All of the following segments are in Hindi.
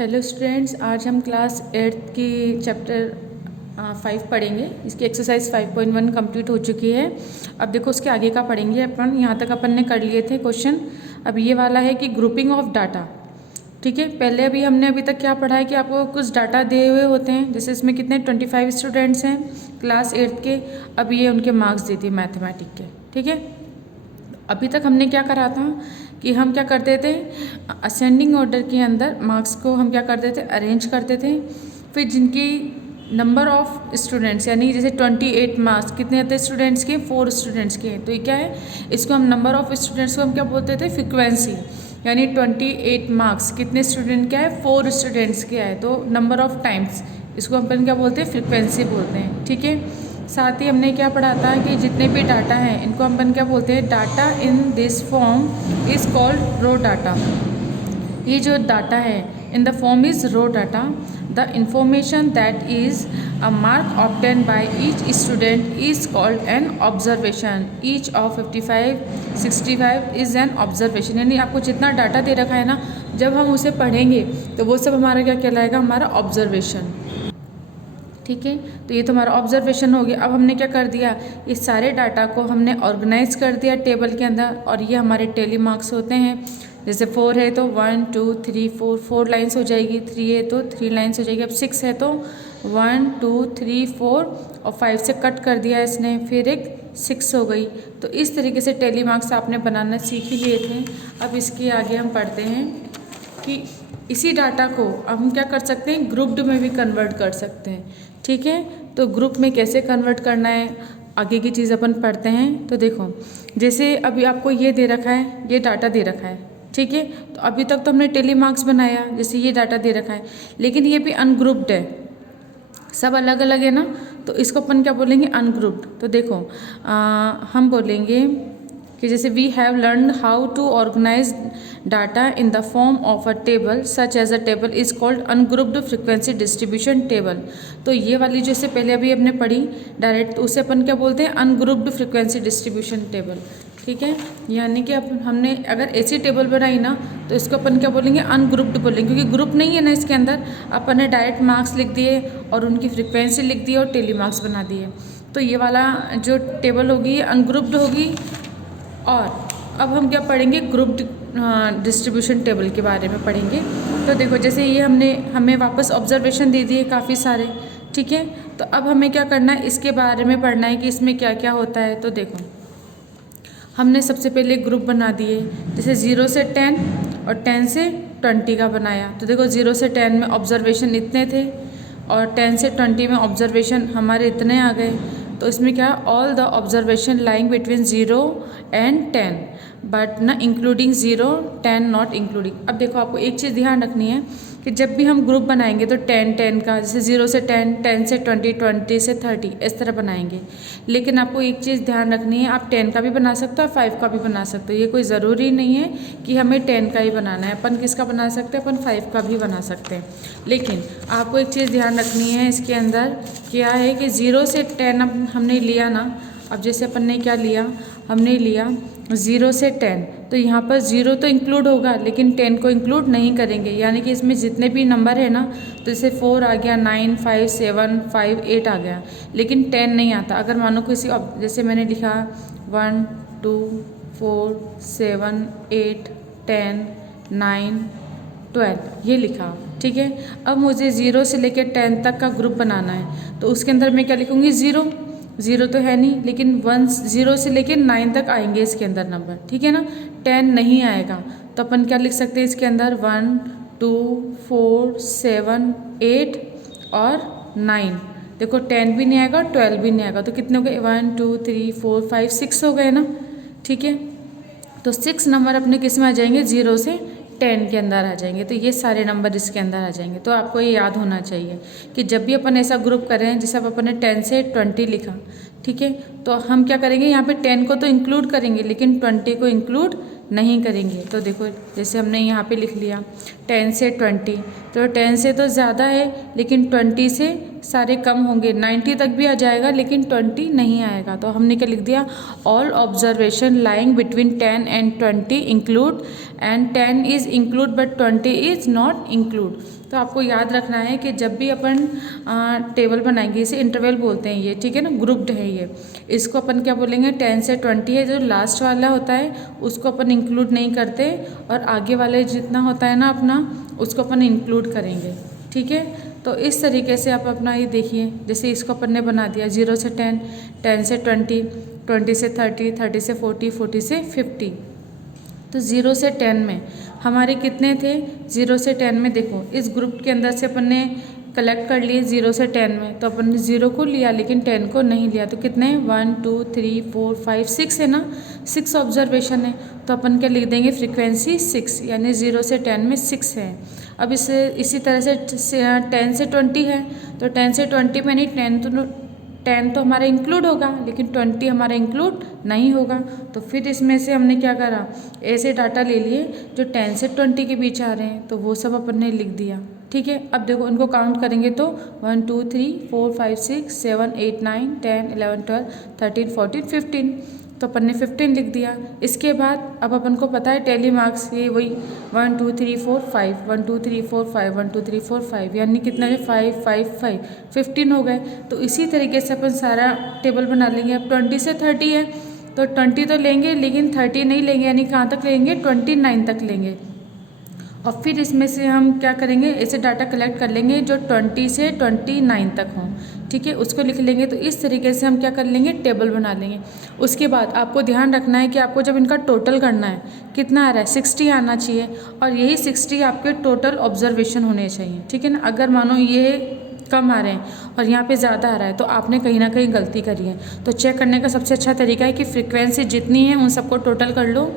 हेलो स्टूडेंट्स, आज हम क्लास 8 की चैप्टर 5 पढ़ेंगे। इसकी एक्सरसाइज 5.1 कंप्लीट हो चुकी है। अब देखो उसके आगे का पढ़ेंगे अपन। यहाँ तक अपन ने कर लिए थे क्वेश्चन। अब ये वाला है कि ग्रुपिंग ऑफ डाटा। ठीक है, पहले हमने अभी तक क्या पढ़ा है कि आपको कुछ डाटा दिए हुए होते हैं। जैसे इसमें कितने 25 स्टूडेंट्स हैं क्लास 8 के। अब ये उनके मार्क्स देती है मैथमेटिक के। ठीक है, अभी तक हमने क्या करा था कि हम क्या करते थे, असेंडिंग ऑर्डर के अंदर मार्क्स को हम क्या करते थे, अरेंज करते थे। फिर जिनकी नंबर ऑफ स्टूडेंट्स यानी जैसे 28 मार्क्स कितने आते हैं स्टूडेंट्स के, 4 स्टूडेंट्स के। तो ये क्या है, इसको हम नंबर ऑफ स्टूडेंट्स को हम क्या बोलते थे, फ्रिक्वेंसी। यानी 28 मार्क्स कितने स्टूडेंट क्या है, 4 स्टूडेंट्स के आए, तो नंबर ऑफ टाइम्स इसको अपन क्या बोलते हैं, फ्रिक्वेंसी बोलते हैं। ठीक है, साथ ही हमने क्या पढ़ा था कि जितने भी डाटा हैं इनको अपन क्या बोलते हैं, data in this form is called raw data. ये जो डाटा है in the form is raw data. The information that is a mark obtain by each student is called an observation. Each of 55 65 is an observation. यानी आपको जितना डाटा दे रखा है ना, जब हम उसे पढ़ेंगे तो वो सब हमारा क्या कहलाएगा, हमारा ऑब्जर्वेशन। ठीक है, तो ये तो हमारा ऑब्जर्वेशन हो गया। अब हमने क्या कर दिया, ये सारे डाटा को हमने ऑर्गेनाइज कर दिया टेबल के अंदर, और ये हमारे टेली मार्क्स होते हैं। जैसे 4 है तो 1 2 3 4 लाइन्स हो जाएगी। 3 है तो 3 लाइन्स हो जाएगी। अब 6 है तो 1 2 3 4 और 5 से कट कर दिया इसने, फिर एक 6 हो गई। तो इस तरीके से टेली मार्क्स आपने बनाना सीख ही लिए थे। अब इसके आगे हम पढ़ते हैं कि इसी डाटा को हम क्या कर सकते हैं, ग्रुप्ड में भी कन्वर्ट कर सकते हैं। ठीक है, तो ग्रुप में कैसे कन्वर्ट करना है, आगे की चीज़ अपन पढ़ते हैं। तो देखो, जैसे अभी आपको ये दे रखा है, ये डाटा दे रखा है। ठीक है, तो अभी तक तो हमने टेली मार्क्स बनाया, जैसे ये डाटा दे रखा है, लेकिन ये भी अनग्रुप्ड है, सब अलग अलग है ना। तो इसको अपन क्या बोलेंगे, अनग्रुप्ड। तो देखो हम बोलेंगे कि जैसे we have learn how to organise data in the form of a table such as a table is called ungrouped frequency distribution table. तो ये वाली जैसे पहले अभी हमने पढ़ी डायरेक्ट, तो उसे अपन क्या बोलते हैं, अनग्रुप्ड फ्रिक्वेंसी डिस्ट्रीब्यूशन टेबल। ठीक है, यानी कि हमने अगर ऐसी टेबल बनाई ना, तो इसको अपन क्या बोलेंगे, अनग्रुप्ड बोलेंगे, क्योंकि ग्रुप नहीं है ना इसके अंदर। अपन ने डायरेक्ट मार्क्स लिख दिए और उनकी फ्रिक्वेंसी लिख दी और टेली मार्क्स बना दिए। तो ये वाला जो टेबल होगी ये अनग्रुप्ड होगी। और अब हम क्या पढ़ेंगे, ग्रुप्ड डिस्ट्रीब्यूशन टेबल के बारे में पढ़ेंगे। तो देखो, जैसे ये हमें वापस ऑब्जर्वेशन दे दिए काफ़ी सारे। ठीक है, तो अब हमें क्या करना है, इसके बारे में पढ़ना है कि इसमें क्या क्या होता है। तो देखो, हमने सबसे पहले ग्रुप बना दिए, जैसे 0 से 10 और 10 से 20 का बनाया। तो देखो 0 से 10 में ऑब्जर्वेशन इतने थे और 10 से 20 में ऑब्जर्वेशन हमारे इतने आ गए। तो इसमें क्या, all the observation lying between 0 and 10 but न इंक्लूडिंग 0 10 नॉट इंक्लूडिंग। अब देखो, आपको एक चीज़ ध्यान रखनी है कि जब भी हम ग्रुप बनाएंगे तो 10 10 का, जैसे 0 से 10 10 से 20 20 से 30 इस तरह बनाएंगे। लेकिन आपको एक चीज़ ध्यान रखनी है, आप 10 का भी बना सकते हो और 5 का भी बना सकते हो। ये कोई ज़रूरी नहीं है कि हमें 10 का ही बनाना है। अपन किसका बना सकते हैं, अपन 5 का भी बना सकते हैं। लेकिन आपको एक चीज़ ध्यान रखनी है, इसके अंदर क्या है कि 0 से 10 अब हमने लिया ना। अब जैसे अपन ने क्या लिया, हमने लिया 0 से 10, तो यहाँ पर 0 तो इंक्लूड होगा लेकिन 10 को इंक्लूड नहीं करेंगे। यानी कि इसमें जितने भी नंबर है ना, तो जैसे 4 आ गया, 9 5 7 5 8 आ गया, लेकिन 10 नहीं आता। अगर मानो किसी जैसे मैंने लिखा 1 2 4 7 8 10 9 12 ये लिखा। ठीक है, अब मुझे 0 से लेकर 10 तक का ग्रुप बनाना है, तो उसके अंदर मैं क्या लिखूँगी, 0 तो है नहीं, लेकिन 0 से लेकर 9 तक आएंगे इसके अंदर नंबर। ठीक है ना, 10 नहीं आएगा, तो अपन क्या लिख सकते हैं इसके अंदर, 1 2 4 7 8 और 9। देखो 10 भी नहीं आएगा, 12 भी नहीं आएगा, तो कितने हो गए, 1 2 3 4 5 6 हो गए ना। ठीक है, तो 6 नंबर अपने किस में आ जाएंगे, 0 से 10 के अंदर आ जाएंगे। तो ये सारे नंबर इसके अंदर आ जाएंगे। तो आपको ये याद होना चाहिए कि जब भी अपन ऐसा ग्रुप करें, जैसे अब अपन ने 10 से 20 लिखा, ठीक है, तो हम क्या करेंगे, यहाँ पे 10 को तो इंक्लूड करेंगे लेकिन 20 को इंक्लूड नहीं करेंगे। तो देखो जैसे हमने यहाँ पे लिख लिया 10 से 20, तो 10 से तो ज़्यादा है लेकिन 20 से सारे कम होंगे, 90 तक भी आ जाएगा लेकिन 20 नहीं आएगा। तो हमने क्या लिख दिया, all observation lying between 10 and 20 include, and 10 is include but 20 is not include. तो आपको याद रखना है कि जब भी अपन टेबल बनाएंगे, इसे इंटरवल बोलते हैं ये, ठीक है ना, ग्रुप्ड है ये, इसको अपन क्या बोलेंगे, 10 से 20 है, जो लास्ट वाला होता है उसको अपन इंक्लूड नहीं करते और आगे वाले जितना होता है ना अपना, उसको अपन इंक्लूड करेंगे, ठीक है। तो इस तरीके से आप अपना ये देखिए, जैसे इसको अपन ने बना दिया 0 से 10, 10 से 20, 20 से 30, 30 से 40, 40 से 50। तो 0 से 10 में हमारे कितने थे, 0 से 10 में देखो इस ग्रुप के अंदर से अपन ने कलेक्ट कर लिए 0 से 10 में, तो अपन ने 0 को लिया लेकिन 10 को नहीं लिया, तो कितने 1 2 3 4 5 6 है ना, 6 ऑब्जर्वेशन है। तो अपन क्या लिख देंगे, फ्रीक्वेंसी 6, यानी 0 से 10 में 6 है। अब इसी तरह से 10 से 20 है, तो 10 से 20 में नहीं, 10 तो हमारा इंक्लूड होगा लेकिन 20 हमारा इंक्लूड नहीं होगा। तो फिर इसमें से हमने क्या करा, ऐसे डाटा ले लिए जो 10 से 20 के बीच आ रहे हैं, तो वो सब अपन ने लिख दिया, ठीक है। अब देखो इनको काउंट करेंगे तो 1 2 3 4 5 6 7 8 9 10 11 12 13 14 15, तो अपन ने 15 लिख दिया। इसके बाद अब अपन को पता है टैली मार्क्स, ये वही 1 2 3 4 5 1 2 3 4 5 1 2 3 4 5, यानी कितना है 5 5 5 15 हो गए। तो इसी तरीके से अपन सारा टेबल बना लेंगे। अब 20 से 30 है, तो 20 तो लेंगे लेकिन 30 नहीं लेंगे, यानी कहाँ तक लेंगे, 29 तक लेंगे। और फिर इसमें से हम क्या करेंगे, ऐसे डाटा कलेक्ट कर लेंगे जो 20 से 29 तक हों, ठीक है, उसको लिख लेंगे। तो इस तरीके से हम क्या कर लेंगे, टेबल बना लेंगे। उसके बाद आपको ध्यान रखना है कि आपको जब इनका टोटल करना है, कितना आ रहा है, 60 आना चाहिए, और यही 60 आपके टोटल ऑब्जर्वेशन होने चाहिए, ठीक है ना। अगर मानो ये कम आ रहे हैं और यहाँ पे ज़्यादा आ रहा है, तो आपने कहीं ना कहीं गलती करी है। तो चेक करने का सबसे अच्छा तरीका है कि फ्रीक्वेंसी जितनी है उन सबको टोटल कर लो,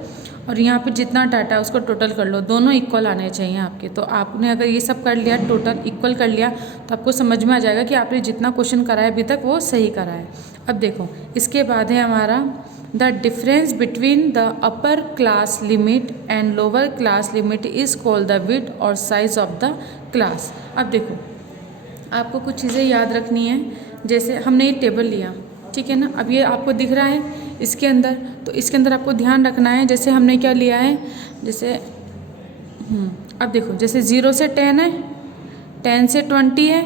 और यहाँ पे जितना डाटा है उसको टोटल कर लो, दोनों इक्वल आने चाहिए आपके। तो आपने अगर ये सब कर लिया, टोटल इक्वल कर लिया, तो आपको समझ में आ जाएगा कि आपने जितना क्वेश्चन करा है अभी तक वो सही करा है। अब देखो इसके बाद है हमारा the difference between the upper class limit and lower class limit is called the width और साइज ऑफ द क्लास। अब देखो आपको कुछ चीज़ें याद रखनी है, जैसे हमने ये टेबल लिया, ठीक है ना, अब ये आपको दिख रहा है इसके अंदर, तो इसके अंदर आपको ध्यान रखना है, जैसे हमने क्या लिया है, जैसे अब देखो जैसे 0 से 10 है, 10 से 20 है,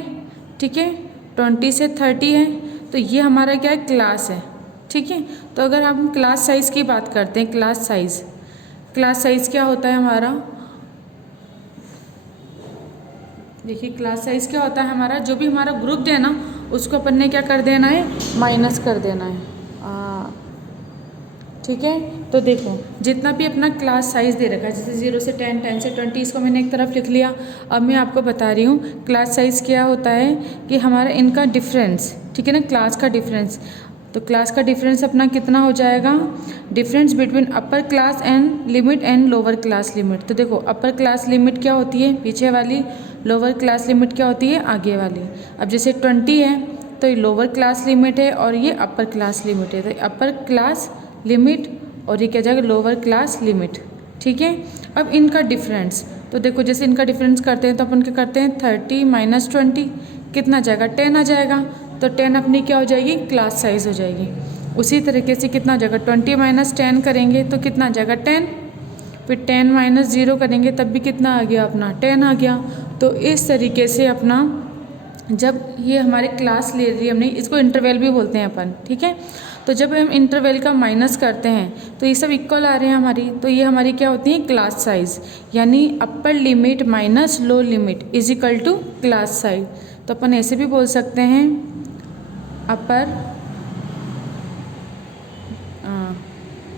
ठीक है, 20 से 30 है, तो ये हमारा क्या है, क्लास है, ठीक है। तो अगर हम क्लास साइज़ की बात करते हैं, क्लास साइज़ क्या होता है हमारा, देखिए क्लास साइज़ क्या होता है हमारा, जो भी हमारा ग्रुप है ना उसको अपन ने क्या कर देना है, माइनस कर देना है, ठीक है। तो देखो जितना भी अपना क्लास साइज़ दे रखा है, जैसे 0 से 10, 10 से 20, इसको मैंने एक तरफ लिख लिया। अब मैं आपको बता रही हूँ क्लास साइज़ क्या होता है, कि हमारा इनका डिफरेंस, ठीक है ना, क्लास का डिफरेंस। तो क्लास का डिफरेंस अपना कितना हो जाएगा, difference between upper class and limit and lower class limit. तो देखो अपर क्लास लिमिट क्या होती है, पीछे वाली, लोअर क्लास लिमिट क्या होती है, आगे वाली। अब जैसे 20 है तो ये लोअर क्लास लिमिट है और ये अपर क्लास लिमिट है, तो अपर क्लास लिमिट और ये क्या जाएगा, लोअर क्लास लिमिट, ठीक है। अब इनका डिफरेंस, तो देखो जैसे इनका डिफरेंस करते हैं तो अपन क्या करते हैं, 30 माइनस 20 कितना जाएगा, 10 आ जाएगा, तो 10 अपनी क्या हो जाएगी, क्लास साइज़ हो जाएगी। उसी तरीके से कितना हो जाएगा, 20 माइनस 10 करेंगे तो कितना आ जाएगा, 10, फिर 10 माइनस 0 करेंगे तब भी कितना आ गया, अपना 10 आ गया। तो इस तरीके से अपना जब ये हमारे क्लास ले रही है हमने, इसको इंटरवल भी बोलते हैं अपन, ठीक है। तो जब हम इंटरवल का माइनस करते हैं तो ये सब इक्वल आ रहे हैं हमारी, तो ये हमारी क्या होती है, क्लास साइज़, यानी upper limit minus low limit is equal to class size. तो अपन ऐसे भी बोल सकते हैं,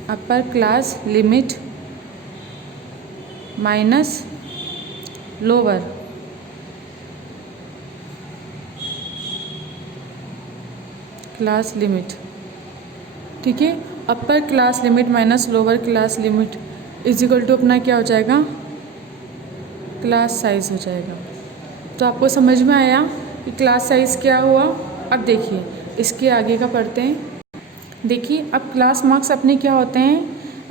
upper class limit minus lower class limit, ठीक है। Upper class limit minus lower class limit is equal to अपना क्या हो जाएगा, क्लास साइज हो जाएगा। तो आपको समझ में आया कि क्लास साइज क्या हुआ। अब देखिए इसके आगे का पढ़ते हैं। देखिए अब क्लास मार्क्स अपने क्या होते हैं,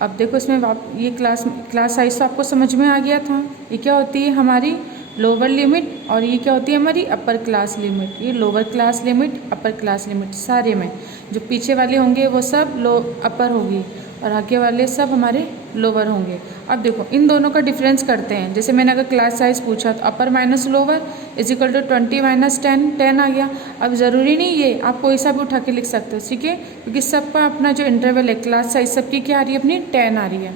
अब देखो इसमें ये क्लास साइज तो आपको समझ में आ गया था। ये क्या होती है हमारी लोअर लिमिट और ये क्या होती है हमारी अपर क्लास लिमिट। ये लोअर क्लास लिमिट, अपर क्लास लिमिट सारे में जो पीछे वाले होंगे वो सब अपर होगी और आगे वाले सब हमारे लोअर होंगे। अब देखो इन दोनों का डिफरेंस करते हैं। जैसे मैंने अगर क्लास साइज पूछा तो upper minus lower is equal to 20 minus 10, 10 आ गया। अब ज़रूरी नहीं ये आप कोई सा भी उठा के लिख सकते हो, ठीक है, क्योंकि सबका अपना जो इंटरवल है क्लास साइज सबकी क्या आ रही है अपनी 10 आ रही है,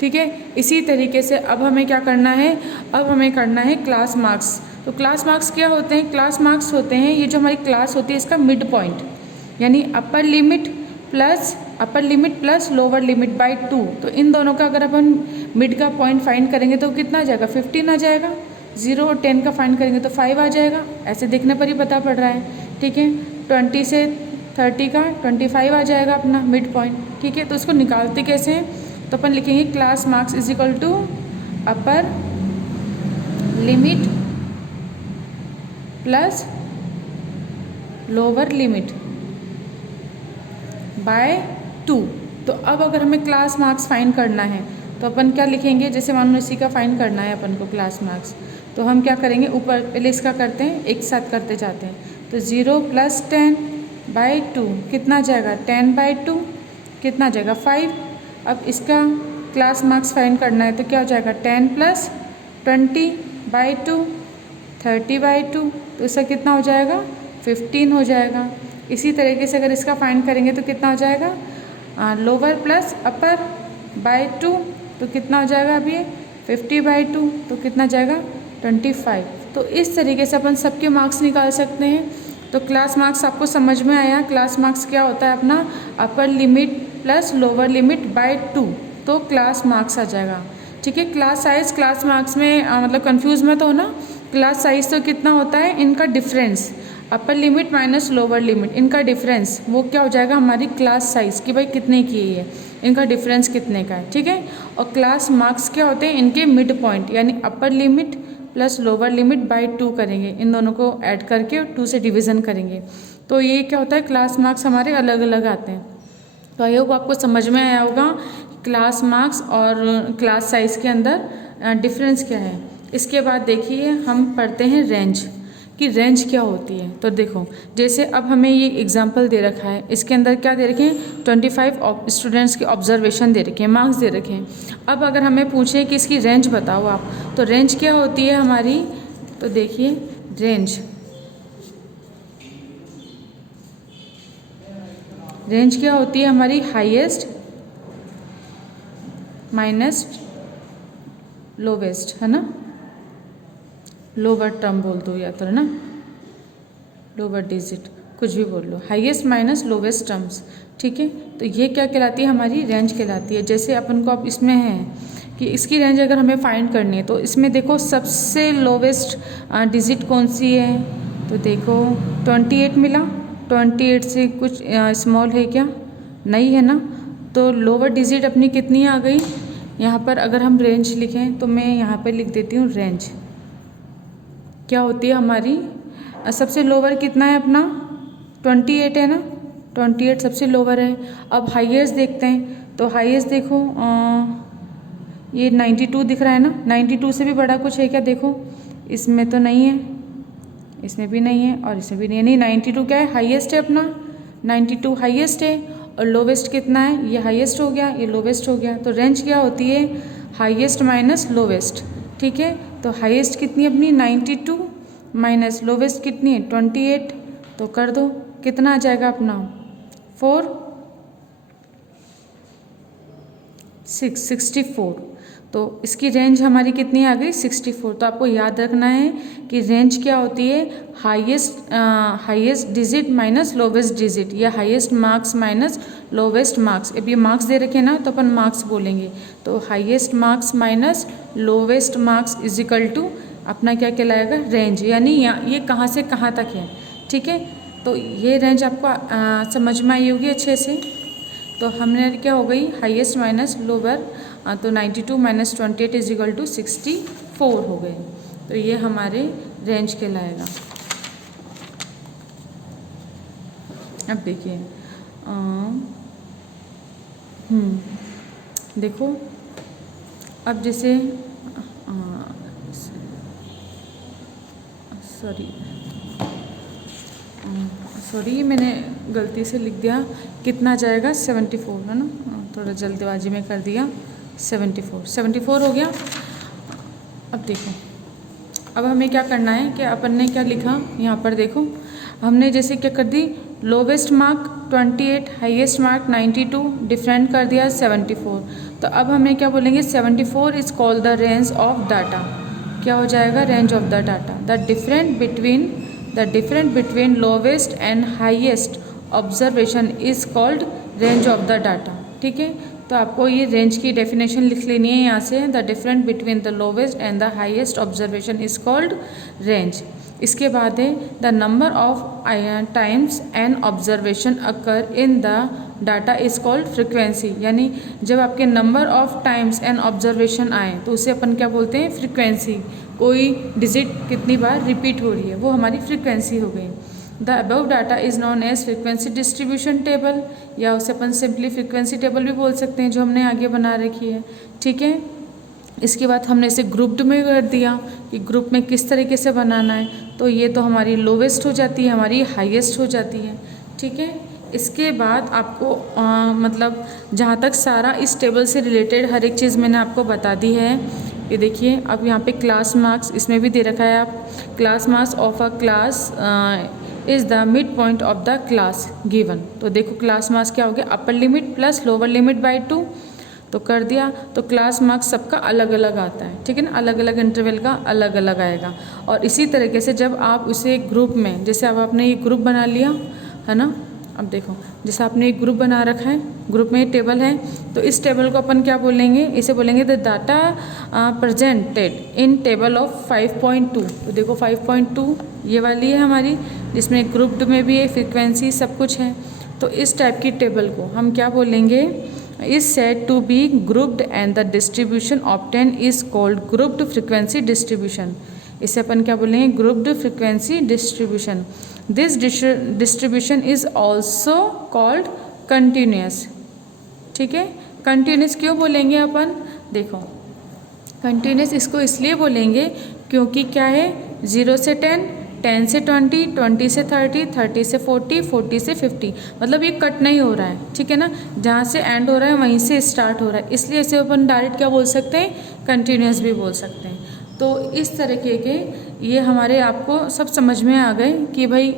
ठीक है। इसी तरीके से अब हमें क्या करना है, अब हमें करना है क्लास मार्क्स। तो क्लास मार्क्स क्या होते हैं, क्लास मार्क्स होते हैं ये जो हमारी क्लास होती है इसका मिड पॉइंट, यानी upper limit plus lower limit by 2। तो इन दोनों का अगर अपन मिड का पॉइंट फाइंड करेंगे तो कितना आ जाएगा 15 आ जाएगा। 0 और 10 का फाइंड करेंगे तो 5 आ जाएगा। ऐसे देखने पर ही पता पड़ रहा है, ठीक है। 20 से 30 का 25 आ जाएगा अपना मिड पॉइंट, ठीक है। तो इसको निकालते कैसे हैं, तो अपन लिखेंगे class marks is equal to upper limit plus lower limit by 2। तो अब अगर हमें क्लास मार्क्स फाइंड करना है तो अपन क्या लिखेंगे, जैसे मान लो इसी का फाइंड करना है अपन को क्लास मार्क्स, तो हम क्या करेंगे ऊपर पहले इसका करते हैं, एक साथ करते जाते हैं। तो 0 + 10 बाई 2 कितना जाएगा 10 बाई 2 कितना जाएगा 5। अब इसका क्लास मार्क्स फाइंड करना है तो क्या हो जाएगा 10 + 20 बाई 2 30 बाई 2, तो इसका कितना हो जाएगा 15 हो जाएगा। इसी तरीके से अगर इसका फाइंड करेंगे तो कितना हो जाएगा लोअर प्लस अपर बाय 2, तो कितना हो जाएगा अभी 50 बाई 2, तो कितना जाएगा 25। तो इस तरीके से अपन सबके मार्क्स निकाल सकते हैं। तो क्लास मार्क्स आपको समझ में आया, क्लास मार्क्स क्या होता है अपना upper limit plus lower limit by 2, तो क्लास मार्क्स आ जाएगा, ठीक है। क्लास साइज क्लास मार्क्स में मतलब कंफ्यूज मत हो ना। क्लास साइज तो कितना होता है इनका डिफरेंस, अपर लिमिट माइनस लोअर लिमिट इनका डिफरेंस, वो क्या हो जाएगा हमारी क्लास साइज कि भाई कितने की है, इनका डिफरेंस कितने का है, ठीक है। और क्लास मार्क्स क्या होते हैं इनके मिड पॉइंट, यानी upper limit plus lower limit by 2 करेंगे, इन दोनों को ऐड करके 2 से डिवीज़न करेंगे। तो ये क्या होता है क्लास मार्क्स हमारे अलग अलग आते हैं। तो आई होप आपको समझ में आया होगा क्लास मार्क्स और क्लास साइज के अंदर डिफरेंस क्या है। इसके बाद देखिए हम पढ़ते हैं रेंज, कि रेंज क्या होती है। तो देखो जैसे अब हमें ये एग्जाम्पल दे रखा है, इसके अंदर क्या दे रखे हैं 25 स्टूडेंट्स के ऑब्जर्वेशन दे रखे हैं, मार्क्स दे रखे हैं। अब अगर हमें पूछे कि इसकी रेंज बताओ आप, तो रेंज क्या होती है हमारी, तो देखिए रेंज क्या होती है हमारी हाईएस्ट माइनस लोवेस्ट, है ना, लोअर टर्म बोल दो या तो, है ना, लोअर डिजिट कुछ भी बोल लो, हाईएस्ट माइनस लोवेस्ट टर्म्स, ठीक है। तो ये क्या कहलाती है हमारी रेंज कहलाती है। जैसे अपन को अब इसमें है कि इसकी रेंज अगर हमें फाइंड करनी है तो इसमें देखो सबसे लोवेस्ट डिजिट कौन सी है, तो देखो 28 मिला, 28 से कुछ स्मॉल है क्या, नहीं है ना। तो लोअर डिजिट अपनी कितनी आ गई, यहाँ पर अगर हम रेंज लिखें तो मैं यहाँ पर लिख देती हूँ रेंज क्या होती है हमारी, सबसे लोअर कितना है अपना 28 है ना, 28 सबसे लोअर है। अब हाईएस्ट देखते हैं, तो हाईएस्ट देखो ये 92 दिख रहा है ना, 92 से भी बड़ा कुछ है क्या, देखो इसमें तो नहीं है, इसमें भी नहीं है और इसमें भी नहीं है, नहीं 92 क्या है हाईएस्ट है अपना, 92 हाईएस्ट है। और लोवेस्ट कितना है, ये हाईएस्ट हो गया, ये लोवेस्ट हो गया। तो रेंज क्या होती है हाईएस्ट माइनस लोवेस्ट, ठीक है। तो हाईएस्ट कितनी अपनी 92 माइनस लोवेस्ट कितनी है 28, तो कर दो कितना आ जाएगा अपना 64। तो इसकी रेंज हमारी कितनी आ गई 64। तो आपको याद रखना है कि रेंज क्या होती है highest digit minus lowest digit, या highest marks minus lowest marks. अब ये मार्क्स दे रखे ना तो अपन मार्क्स बोलेंगे, तो highest marks minus lowest marks is equal to अपना क्या कहलाएगा रेंज, यानी ये कहाँ से कहाँ तक है, ठीक है। तो ये रेंज आपको समझ में आई होगी अच्छे से। तो हमने क्या हो गई हाईएस्ट माइनस लोअर, तो 92 माइनस 28 इज इक्वल टू 64 हो गए। तो ये हमारे रेंज कहलाएगा। अब देखिए देखो अब जैसे सॉरी मैंने गलती से लिख दिया, कितना जाएगा 74 है ना, थोड़ा जल्दबाजी में कर दिया। 74 हो गया। अब देखो अब हमें क्या करना है कि अपन ने क्या लिखा यहाँ पर देखो, हमने जैसे क्या कर दी, lowest mark 28, highest mark 92, different कर दिया 74। तो अब हमें क्या बोलेंगे, 74 is called the range of data. क्या हो जाएगा, range of the data. The different between lowest and highest observation is called range of the data. ठीक है, तो आपको ये रेंज की डेफिनेशन लिख लेनी है यहाँ से। The different between the lowest and the highest observation is called range. इसके बाद है the number of times and observation occur in the data is called frequency. यानी जब आपके number of times and observation आए तो उसे अपन क्या बोलते हैं, फ्रिक्वेंसी। कोई डिजिट कितनी बार रिपीट हो रही है वो हमारी फ्रिक्वेंसी हो गई। The above data is known as frequency distribution table, या उसे अपन सिंपली फ्रिक्वेंसी टेबल भी बोल सकते हैं जो हमने आगे बना रखी है। ठीक है, इसके बाद हमने इसे ग्रुप्ड में कर दिया कि ग्रुप में किस तरीके से बनाना है। तो ये तो हमारी लोवेस्ट हो जाती है, हमारी हाईएस्ट हो जाती है। ठीक है, इसके बाद आपको मतलब जहाँ तक सारा इस टेबल से रिलेटेड हर एक चीज़ मैंने आपको बता दी है। ये देखिए अब यहाँ पे क्लास मार्क्स इसमें भी दे रखा है, आप class marks of a class is the mid point of the class given. तो देखो क्लास मार्क्स क्या हो गया, upper limit plus lower limit by 2, तो कर दिया। तो क्लास मार्क्स सबका अलग अलग आता है, ठीक है ना, अलग अलग इंटरवल का अलग अलग आएगा। और इसी तरीके से जब आप उसे ग्रुप में, जैसे अब आपने ये ग्रुप बना लिया है ना, अब देखो जैसे आपने एक ग्रुप बना रखा है, ग्रुप में टेबल है, तो इस टेबल को अपन क्या बोलेंगे, इसे बोलेंगे the data presented in table of 5.2। तो देखो 5.2 ये वाली है हमारी, जिसमें ग्रुप्ड में भी है, फ्रिक्वेंसी सब कुछ है। तो इस टाइप की टेबल को हम क्या बोलेंगे, is said to be grouped and the distribution obtain is called grouped frequency distribution. इसे अपन क्या बोलेंगे, grouped frequency distribution. This distribution is also called continuous. ठीक है, कंटिन्यूस क्यों बोलेंगे अपन, देखो कंटिन्यूस इसको इसलिए बोलेंगे क्योंकि क्या है, 0 से 10, 10 से 20, 20 से 30, 30 से 40, 40 से 50, मतलब ये कट नहीं हो रहा है। ठीक है ना, जहाँ से एंड हो रहा है वहीं से स्टार्ट हो रहा है, इसलिए इसे अपन डायरेक्ट क्या बोल सकते हैं, कंटिन्यूस भी बोल सकते हैं। तो इस तरीके के ये हमारे आपको सब समझ में आ गए कि भाई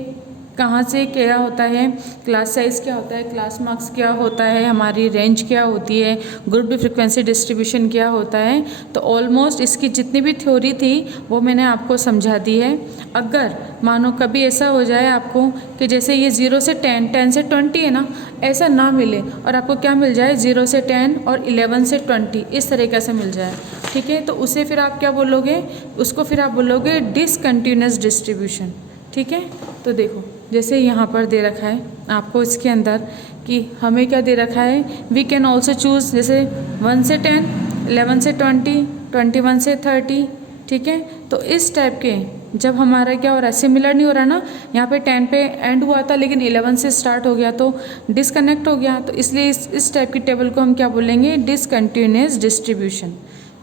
कहाँ से क्या होता है, क्लास साइज़ क्या होता है, क्लास मार्क्स क्या होता है, हमारी रेंज क्या होती है, ग्रुप फ्रिक्वेंसी डिस्ट्रीब्यूशन क्या होता है। तो ऑलमोस्ट इसकी जितनी भी थ्योरी थी वो मैंने आपको समझा दी है। अगर मानो कभी ऐसा हो जाए आपको कि जैसे ये 0 से 10, 10 से 20 है ना, ऐसा ना मिले और आपको क्या मिल जाए, 0 से 10 और 11 से 20 इस तरीके से मिल जाए, ठीक है, तो उसे फिर आप क्या बोलोगे, उसको फिर आप बोलोगे डिसकंटिन्यूअस डिस्ट्रीब्यूशन। ठीक है, तो देखो जैसे यहाँ पर दे रखा है आपको इसके अंदर कि हमें क्या दे रखा है, वी कैन ऑल्सो चूज़ जैसे 1 से 10, 11 से 20, 21 से 30। ठीक है, तो इस टाइप के जब हमारा क्या हो रहा है, सिमिलर नहीं हो रहा ना, यहाँ पे 10 पे एंड हुआ था लेकिन 11 से स्टार्ट हो गया तो डिसकनेक्ट हो गया, तो इसलिए इस टाइप की टेबल को हम क्या बोलेंगे, डिसकंटिन्यूअस डिस्ट्रीब्यूशन।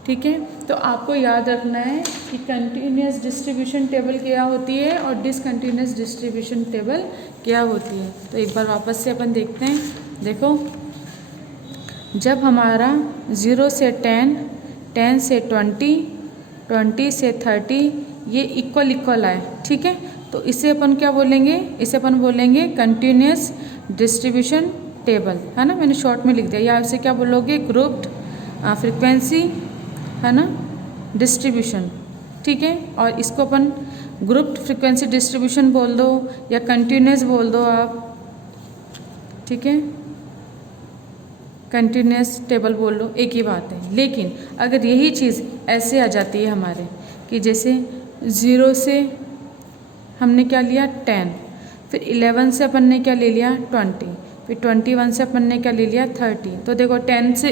ठीक है, तो आपको याद रखना है कि कंटिन्यूअस डिस्ट्रीब्यूशन टेबल क्या होती है और डिसकंटिन्यूअस डिस्ट्रीब्यूशन टेबल क्या होती है। तो एक बार वापस से अपन देखते हैं। देखो जब हमारा 0 से 10, 10 से 20, 20 से 30 ये इक्वल आए, ठीक है, तो इसे अपन क्या बोलेंगे, इसे अपन बोलेंगे कंटिन्यूअस डिस्ट्रीब्यूशन टेबल, है ना, मैंने शॉर्ट में लिख दिया। या इसे क्या बोलोगे, ग्रुप्ड फ्रिक्वेंसी, है ना, डिस्ट्रीब्यूशन। ठीक है, और इसको अपन ग्रुप्ड फ्रिक्वेंसी डिस्ट्रीब्यूशन बोल दो या कंटिन्यूअस बोल दो आप। ठीक है, कंटिन्यूअस टेबल बोल लो, एक ही बात है। लेकिन अगर यही चीज़ ऐसे आ जाती है हमारे कि जैसे 0 से हमने क्या लिया 10, फिर 11 से अपन ने क्या ले लिया 20, फिर 21 से अपन ने क्या ले लिया 30। तो देखो 10 से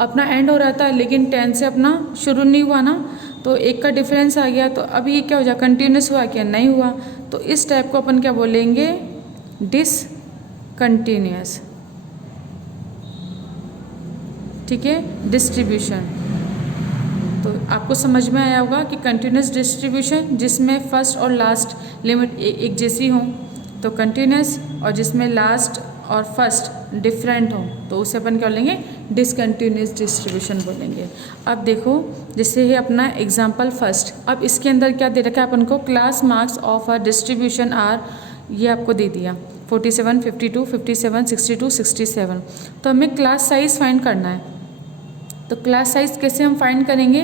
अपना एंड हो रहा था लेकिन 10 से अपना शुरू नहीं हुआ ना, तो एक का डिफरेंस आ गया। तो अब ये क्या हो जाए, कंटिन्यूस हुआ क्या, नहीं हुआ। तो इस टाइप को अपन क्या बोलेंगे, डिसकंटिन्यूअस। ठीक है, डिस्ट्रीब्यूशन। तो आपको समझ में आया होगा कि कंटिन्यूस डिस्ट्रीब्यूशन जिसमें फर्स्ट और लास्ट लिमिट एक जैसी हो तो कंटिन्यूस, और जिसमें लास्ट और फर्स्ट डिफरेंट हो तो उसे अपन क्या बोलेंगे, डिसकंटिन्यूस डिस्ट्रीब्यूशन बोलेंगे। अब देखो जैसे है अपना एग्जाम्पल फर्स्ट, अब इसके अंदर क्या दे रखा है अपन को, class marks of a distribution are, ये आपको दे दिया 47, 52, 57, 62, 67। तो हमें क्लास साइज फाइंड करना है। तो क्लास साइज कैसे हम फाइंड करेंगे,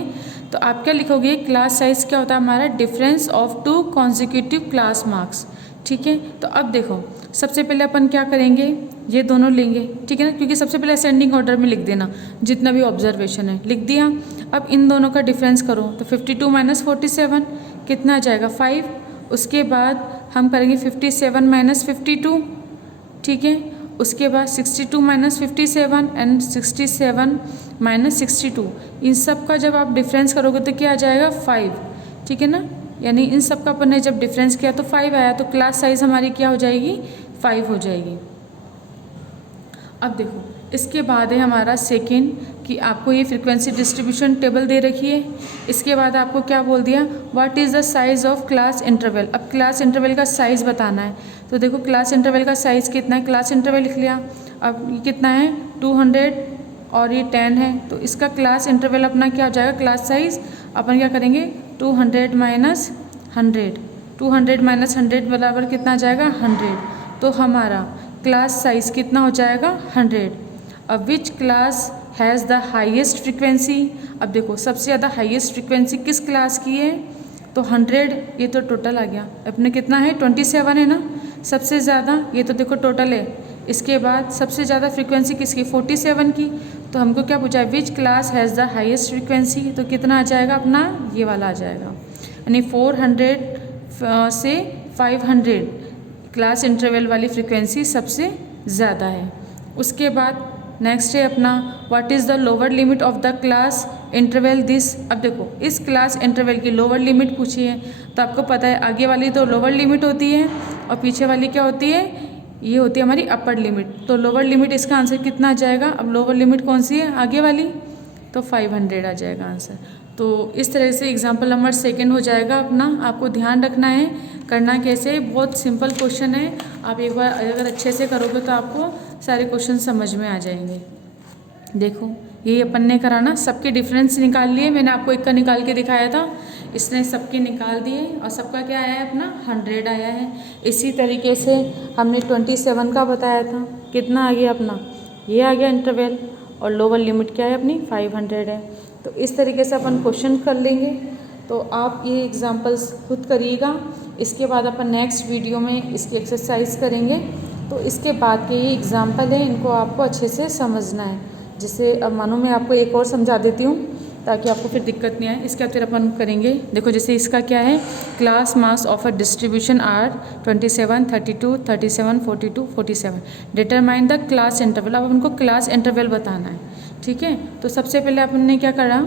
तो आप क्या लिखोगे, क्लास साइज क्या होता है हमारा, difference of 2 consecutive class marks. ठीक है, तो अब देखो सबसे पहले अपन क्या करेंगे, ये दोनों लेंगे, ठीक है ना, क्योंकि सबसे पहले असेंडिंग ऑर्डर में लिख देना जितना भी ऑब्जर्वेशन है, लिख दिया। अब इन दोनों का डिफरेंस करो तो 52 माइनस 47 कितना आ जाएगा, 5। उसके बाद हम करेंगे 57 माइनस 52, ठीक है। उसके बाद 62 माइनस 57 एंड 67 माइनस 62, इन सब का जब आप डिफरेंस करोगे तो क्या आ जाएगा, 5, ठीक है ना। यानी इन सब का अपन ने जब डिफरेंस किया तो 5 आया, तो क्लास साइज हमारी क्या हो जाएगी, 5 हो जाएगी। अब देखो इसके बाद है हमारा सेकेंड, कि आपको ये फ्रीक्वेंसी डिस्ट्रीब्यूशन टेबल दे रखी है। इसके बाद आपको क्या बोल दिया, what is the size of class interval. अब क्लास इंटरवल का साइज़ बताना है, तो देखो क्लास इंटरवल का साइज़ कितना है, क्लास इंटरवल लिख लिया। अब ये कितना है, 200 और ये 10 है, तो इसका क्लास इंटरवल अपना क्या हो जाएगा, क्लास साइज़ अपन क्या करेंगे, 200 माइनस 100, 200 माइनस 100 बराबर कितना आ जाएगा, 100। तो हमारा क्लास साइज कितना हो जाएगा, 100। अब which class has the highest frequency. अब देखो सबसे ज़्यादा हाईएस्ट फ्रीक्वेंसी किस क्लास की है, तो 100, ये तो टोटल आ गया अपने, कितना है 27 है ना सबसे ज़्यादा, ये तो देखो टोटल है। इसके बाद सबसे ज़्यादा फ्रीक्वेंसी किसकी, 47 की। तो हमको क्या पूछा है, which class has the highest frequency, तो कितना आ जाएगा अपना, ये वाला आ जाएगा। यानी 400 से 500 क्लास इंटरवल वाली फ्रीक्वेंसी सबसे ज़्यादा है। उसके बाद नेक्स्ट है अपना, what is the lower limit of the class interval this. अब देखो इस क्लास इंटरवल की लोअर लिमिट पूछी है, तो आपको पता है आगे वाली तो लोअर लिमिट होती है और पीछे वाली क्या होती है, ये होती है हमारी अपर लिमिट। तो लोअर लिमिट इसका आंसर कितना आ जाएगा, अब लोअर लिमिट कौन सी है, आगे वाली, तो 500 आ जाएगा आंसर। तो इस तरह से एग्जाम्पल नंबर सेकेंड हो जाएगा अपना। आपको ध्यान रखना है करना कैसे, बहुत सिंपल क्वेश्चन है, आप एक बार अगर अच्छे से करोगे तो आपको सारे क्वेश्चन समझ में आ जाएंगे। देखो यही अपन ने कराना, सबके डिफरेंस निकाल लिए, मैंने आपको एक का निकाल के दिखाया था, इसने सबके निकाल दिए और सबका क्या आया है अपना 100 आया है। इसी तरीके से हमने 27 का बताया था, कितना आ गया अपना, ये आ गया इंटरवल, और लोअर लिमिट क्या है अपनी 500 है। तो इस तरीके से अपन क्वेश्चन कर लेंगे। तो आप ये एग्जांपल्स खुद करिएगा, इसके बाद अपन नेक्स्ट वीडियो में इसकी एक्सरसाइज करेंगे। तो इसके बाद के ये एग्जाम्पल है, इनको आपको अच्छे से समझना है। जैसे अब मानो मैं आपको एक और समझा देती हूँ ताकि आपको फिर दिक्कत नहीं आए। इसके बाद फिर अपन करेंगे, देखो जैसे इसका क्या है, class marks of a distribution are 27, 32, 37, 42, 47, determine the class interval. अब उनको क्लास इंटरवल बताना है, ठीक है। तो सबसे पहले अपन ने क्या करा,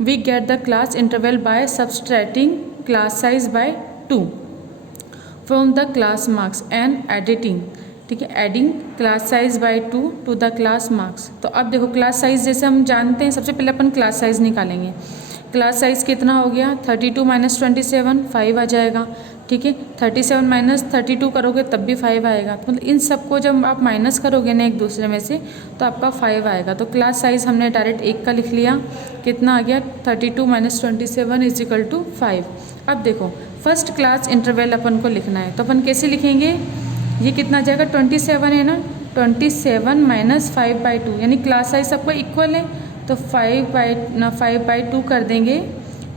we get the class interval by subtracting class size by 2 from the class marks and editing, ठीक है, adding class size by 2 to the class marks. तो अब देखो क्लास साइज जैसे हम जानते हैं, सबसे पहले अपन क्लास साइज निकालेंगे। क्लास साइज कितना हो गया, 32 माइनस 27 5 आ जाएगा, ठीक है। 37 माइनस 32 करोगे तब भी 5 आएगा, तो मतलब इन सबको जब आप माइनस करोगे ना एक दूसरे में से तो आपका 5 आएगा। तो क्लास साइज हमने डायरेक्ट 1 का लिख लिया, कितना आ गया 32 माइनस 27 इज इक्वल टू 5। अब देखो फर्स्ट क्लास इंटरवल अपन को लिखना है, तो अपन कैसे लिखेंगे, ये कितना आ जाएगा 27 है ना, 27 माइनस 5/2, यानी क्लास साइज सबको इक्वल है तो 5/2 कर देंगे,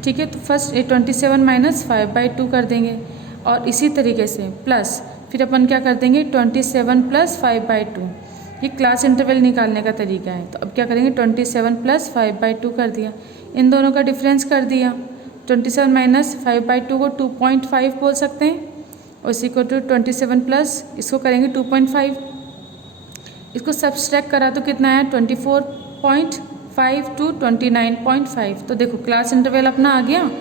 ठीक है। तो फर्स्ट 27 माइनस 5/2 कर देंगे, और इसी तरीके से प्लस फिर अपन क्या कर देंगे 27 प्लस 5/2, ये क्लास इंटरवल निकालने का तरीका है। तो अब क्या करेंगे 27 प्लस 5/2 कर दिया, इन दोनों का डिफरेंस कर दिया। 27 माइनस 5/2 को 2.5 बोल सकते हैं, और इसी को टू 27 प्लस इसको करेंगे 2.5, इसको सब्सट्रैक्ट करा तो कितना है 24.5 टू 29.5। तो देखो क्लास इंटरवल अपना आ गया,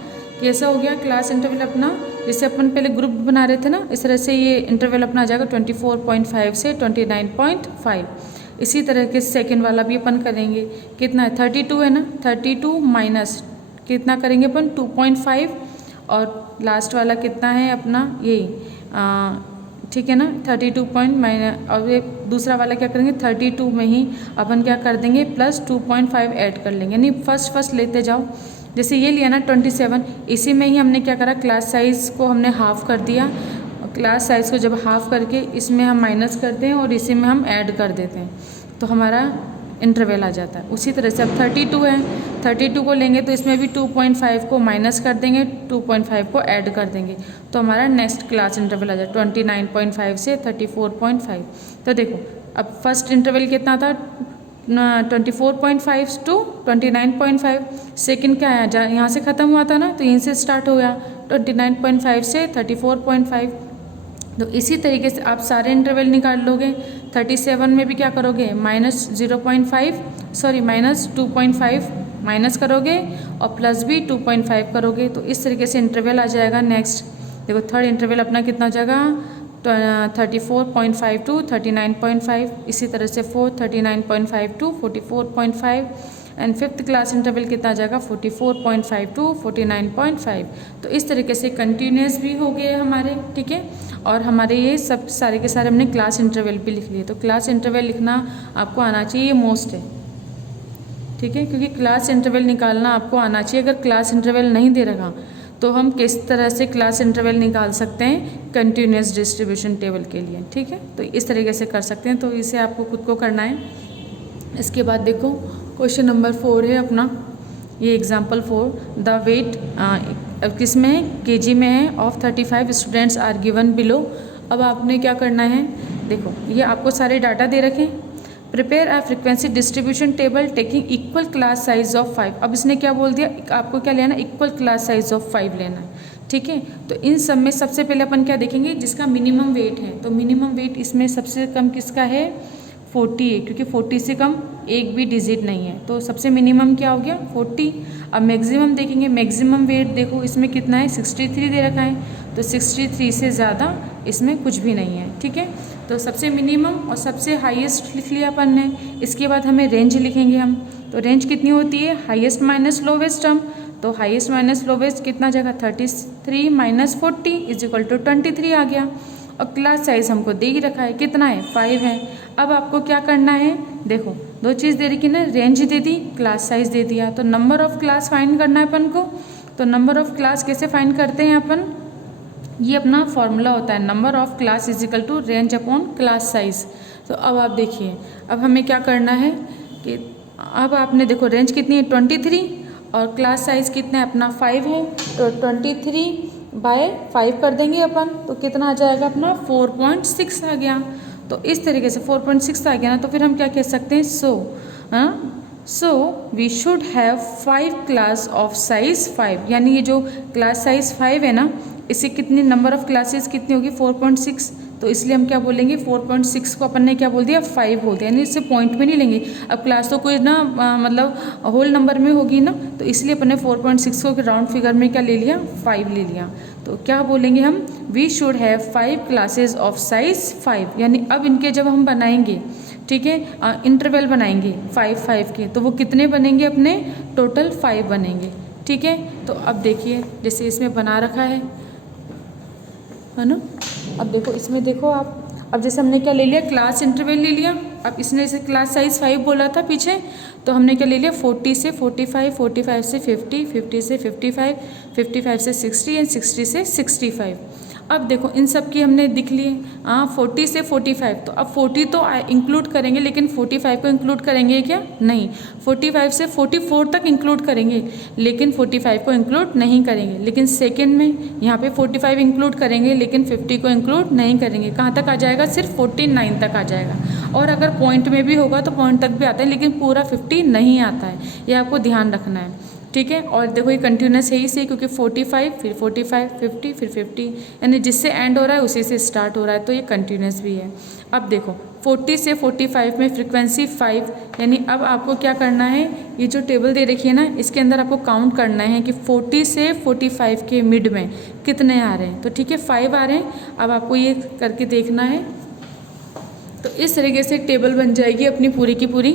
कैसा हो गया क्लास इंटरवल अपना, जैसे अपन पहले ग्रुप बना रहे थे ना, इस तरह से ये इंटरवल अपना आ जाएगा 24.5 से 29.5। इसी तरह के सेकंड वाला भी अपन करेंगे। कितना है 32 है ना, 32 माइनस कितना करेंगे अपन 2.5 और लास्ट वाला कितना है अपना यही ठीक है ना 32 पॉइंट माइनस और ये दूसरा वाला क्या करेंगे 32 में ही अपन क्या कर देंगे प्लस 2.5 ऐड कर लेंगे, यानी फर्स्ट लेते जाओ। जैसे ये लिया ना 27, इसी में ही हमने क्या करा क्लास साइज़ को हमने हाफ़ कर दिया। क्लास साइज़ को जब हाफ़ करके इसमें हम माइनस करते हैं और इसी में हम ऐड कर देते हैं तो हमारा इंटरवल आ जाता है। उसी तरह से अब 32 है, 32 को लेंगे तो इसमें भी 2.5 को माइनस कर देंगे, 2.5 को ऐड कर देंगे तो हमारा नेक्स्ट क्लास इंटरवल आ जाए 29.5 से 34.5। तो देखो अब फर्स्ट इंटरवल कितना था 24.5 टू 29.5, सेकंड क्या आया यहाँ से ख़त्म हुआ था ना तो यहीं से स्टार्ट हो गया 29.5 से 34.5। तो इसी तरीके से आप सारे इंटरवल निकाल लोगे। 37 में भी क्या करोगे माइनस 2.5 माइनस करोगे और प्लस भी 2.5 करोगे तो इस तरीके से इंटरवल आ जाएगा। नेक्स्ट देखो थर्ड इंटरवल अपना कितना हो जाएगा 34.5 टू 39.5, इसी तरह से fourth 39.5 to 44.5 and fifth class interval कितना आ जाएगा 44.5 टू 49.5। तो इस तरीके से कंटिन्यूस भी हो गए हमारे, ठीक है। और हमारे ये सब सारे के सारे हमने क्लास इंटरवल भी लिख लिए। तो क्लास इंटरवल लिखना आपको आना चाहिए, ये मोस्ट है, ठीक है, क्योंकि क्लास इंटरवल निकालना आपको आना चाहिए। अगर क्लास इंटरवल नहीं दे रखा तो हम किस तरह से क्लास इंटरवल निकाल सकते हैं कंटिन्यूस डिस्ट्रीब्यूशन टेबल के लिए, ठीक है। तो इस तरीके से कर सकते हैं, तो इसे आपको खुद को करना है। इसके बाद देखो क्वेश्चन नंबर 4 है अपना, ये एग्जाम्पल 4 द वेट किस में है केजी में है of 35 students are given below. अब आपने क्या करना है, देखो ये आपको सारे डाटा दे रखे हैं। Prepare a frequency distribution table taking equal class size of 5। अब इसने क्या बोल दिया, आपको क्या लेना, इक्वल क्लास साइज ऑफ 5 लेना है, ठीक है। तो इन सब में सबसे पहले अपन क्या देखेंगे, जिसका मिनिमम वेट है। तो मिनिमम वेट इसमें सबसे कम किसका है 40 है, क्योंकि 40 से कम एक भी डिजिट नहीं है। तो सबसे मिनिमम क्या हो गया 40। अब मैक्सिमम देखेंगे, मैक्सिमम वेट देखो इसमें कितना है 63 दे रखा है, तो 63 से ज़्यादा इसमें कुछ भी नहीं है, ठीक है। तो सबसे मिनिमम और सबसे हाईएस्ट लिख लिया अपन ने। इसके बाद हमें रेंज लिखेंगे हम। तो रेंज कितनी होती है हाईएस्ट माइनस लोवेस्ट टर्म। तो हाईएस्ट माइनस लोवेस्ट कितना जाएगा 33 माइनस 40 इज इक्वल टू 23 आ गया। और क्लास साइज हमको दे ही रखा है, कितना है 5 है। अब आपको क्या करना है, देखो दो चीज़ दे रखी ना, रेंज दे दी, क्लास साइज दे दिया। तो नंबर ऑफ क्लास फाइंड करना है अपन को। तो नंबर ऑफ क्लास कैसे फाइंड करते हैं अपन, ये अपना फॉर्मूला होता है number of class is equal to range upon class size. तो अब आप देखिए, अब हमें क्या करना है कि अब आपने देखो रेंज कितनी है 23 और क्लास साइज कितना है अपना 5 है। तो 23/5 कर देंगे अपन, तो कितना आ जाएगा अपना 4.6 आ गया। तो इस तरीके से 4.6 आ गया ना, तो फिर हम क्या कह सकते हैं so we should have 5 class of size 5। यानी ये जो क्लास साइज 5 है ना, इसे कितनी नंबर ऑफ क्लासेस कितनी होगी 4.6। तो इसलिए हम क्या बोलेंगे 4.6 को अपन ने क्या बोल दिया 5 बोल दिया, यानी इससे पॉइंट में नहीं लेंगे। अब क्लास तो कोई ना मतलब होल नंबर में होगी ना, तो इसलिए अपन ने 4.6 को राउंड फिगर में क्या ले लिया 5 ले लिया। तो क्या बोलेंगे हम, we should have 5 classes of size 5। यानी अब इनके जब हम बनाएंगे, ठीक है, इंटरवल बनाएंगे 5 के, तो वो कितने बनेंगे अपने टोटल 5 बनेंगे, ठीक है। तो अब देखिए जैसे इसमें बना रखा है ना। अब देखो इसमें देखो आप, अब जैसे हमने क्या ले लिया क्लास इंटरवल ले लिया। अब इसने जैसे क्लास साइज 5 बोला था पीछे, तो हमने क्या ले लिया 40 से 45, 45 से 50, 50 से 55, 55 से 60 एंड 60 से 65। अब देखो इन सब की हमने दिख लिए 40 से 45। तो अब 40 तो इंक्लूड करेंगे, लेकिन 45 को इंक्लूड करेंगे क्या, नहीं। 45 से 44 तक इंक्लूड करेंगे, लेकिन 45 को इंक्लूड नहीं करेंगे। लेकिन सेकंड में यहाँ पे 45 इंक्लूड करेंगे, लेकिन 50 को इंक्लूड नहीं करेंगे। कहाँ तक आ जाएगा, सिर्फ 49 तक आ जाएगा। और अगर पॉइंट में भी होगा तो पॉइंट तक भी आता है, लेकिन पूरा 50 नहीं आता है, ये आपको ध्यान रखना है, ठीक है। और देखो ये कंटिन्यूस है ही से, क्योंकि 45 फिर 45 50 फिर 50, यानी जिससे एंड हो रहा है उसी से स्टार्ट हो रहा है, तो ये कंटिन्यूस भी है। अब देखो 40 से 45 में फ्रीक्वेंसी 5, यानी अब आपको क्या करना है, ये जो टेबल दे रखी है ना, इसके अंदर आपको काउंट करना है कि 40 से 45 के मिड में कितने आ रहे हैं। तो ठीक है 5 आ रहे हैं। अब आपको ये करके देखना है। तो इस तरीके से टेबल बन जाएगी अपनी पूरी की पूरी।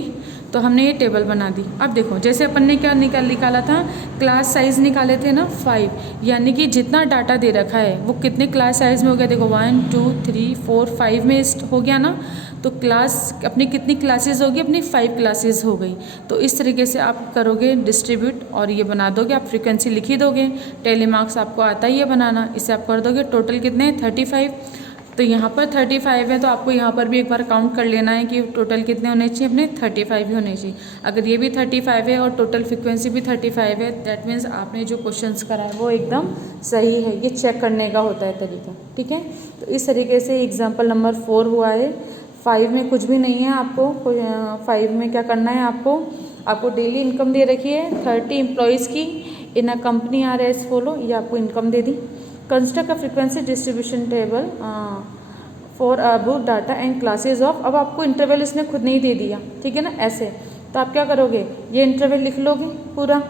तो हमने ये टेबल बना दी। अब देखो जैसे अपन ने क्या निकाला था, क्लास साइज़ निकाले थे ना 5, यानी कि जितना डाटा दे रखा है वो कितने क्लास साइज़ में हो गया, देखो 1 2 3 4 5 में हो गया ना। तो क्लास अपनी कितनी क्लासेस होगी, अपनी 5 क्लासेस हो गई। तो इस तरीके से आप करोगे डिस्ट्रीब्यूट और ये बना दोगे, आप फ्रीक्वेंसी लिख ही दोगे। टेली मार्क्स आपको आता ही है बनाना, इसे आप कर दोगे। टोटल कितने 35, तो यहाँ पर 35 है, तो आपको यहाँ पर भी एक बार काउंट कर लेना है कि टोटल कितने होने चाहिए, अपने 35 ही होने चाहिए। अगर ये भी 35 है और टोटल फ्रिक्वेंसी भी 35 है, दैट मीन्स आपने जो क्वेश्चंस करा है वो एकदम सही है। ये चेक करने का होता है तरीका, ठीक है। तो इस तरीके से एग्जाम्पल नंबर 4 हुआ है। 5 में कुछ भी नहीं है, आपको 5 में क्या करना है, आपको डेली इनकम दे रखी है 30 एम्प्लॉयज़ की in a company are as follow, ये आपको इनकम दे दी। Construct a frequency distribution table for book data and classes of, अब आपको इंटरवल इसने खुद नहीं दे दिया, ठीक है ना, ऐसे। तो आप क्या करोगे, ये इंटरवल लिख लोगे पूरा,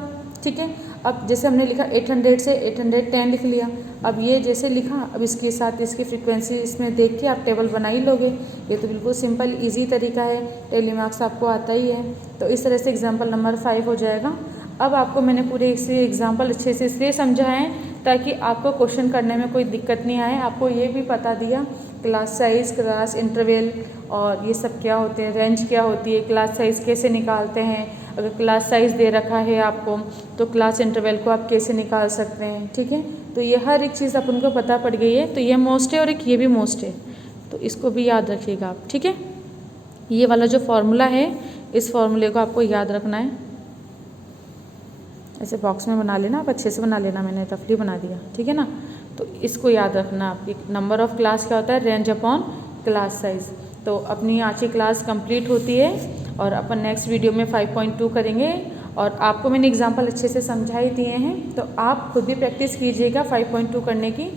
ठीक है। अब जैसे हमने लिखा 800 से 810 लिख लिया। अब ये जैसे लिखा, अब इसके साथ इसकी फ्रीक्वेंसी इसमें देख के आप टेबल बना ही लोगे। ये तो बिल्कुल सिंपल इजी तरीका है, टेली मार्क्स आपको आता ही है। तो इस तरह से एग्जाम्पल नंबर 5 हो जाएगा। अब आपको मैंने पूरे इसे एग्जाम्पल अच्छे से इसलिए समझा है ताकि आपको क्वेश्चन करने में कोई दिक्कत नहीं आए। आपको ये भी बता दिया क्लास साइज़, क्लास इंटरवल और ये सब क्या होते हैं, रेंज क्या होती है, क्लास साइज़ कैसे निकालते हैं, अगर क्लास साइज़ दे रखा है आपको तो क्लास इंटरवल को आप कैसे निकाल सकते हैं, ठीक है। तो ये हर एक चीज़ अपन को पता पड़ गई है। तो ये मोस्ट है और एक ये भी मोस्ट है, तो इसको भी याद रखिएगा आप, ठीक है। ये वाला जो फॉर्मूला है, इस फॉर्मूले को आपको याद रखना है। ऐसे बॉक्स में बना लेना, आप अच्छे से बना लेना, मैंने रफली बना दिया, ठीक है ना। तो इसको याद रखना, आपकी नंबर ऑफ़ क्लास क्या होता है, रेंज अपॉन क्लास साइज़। तो अपनी आज की क्लास कंप्लीट होती है और अपन नेक्स्ट वीडियो में 5.2 करेंगे। और आपको मैंने एग्जांपल अच्छे से समझा ही दिए हैं, तो आप खुद भी प्रैक्टिस कीजिएगा 5.2 करने की।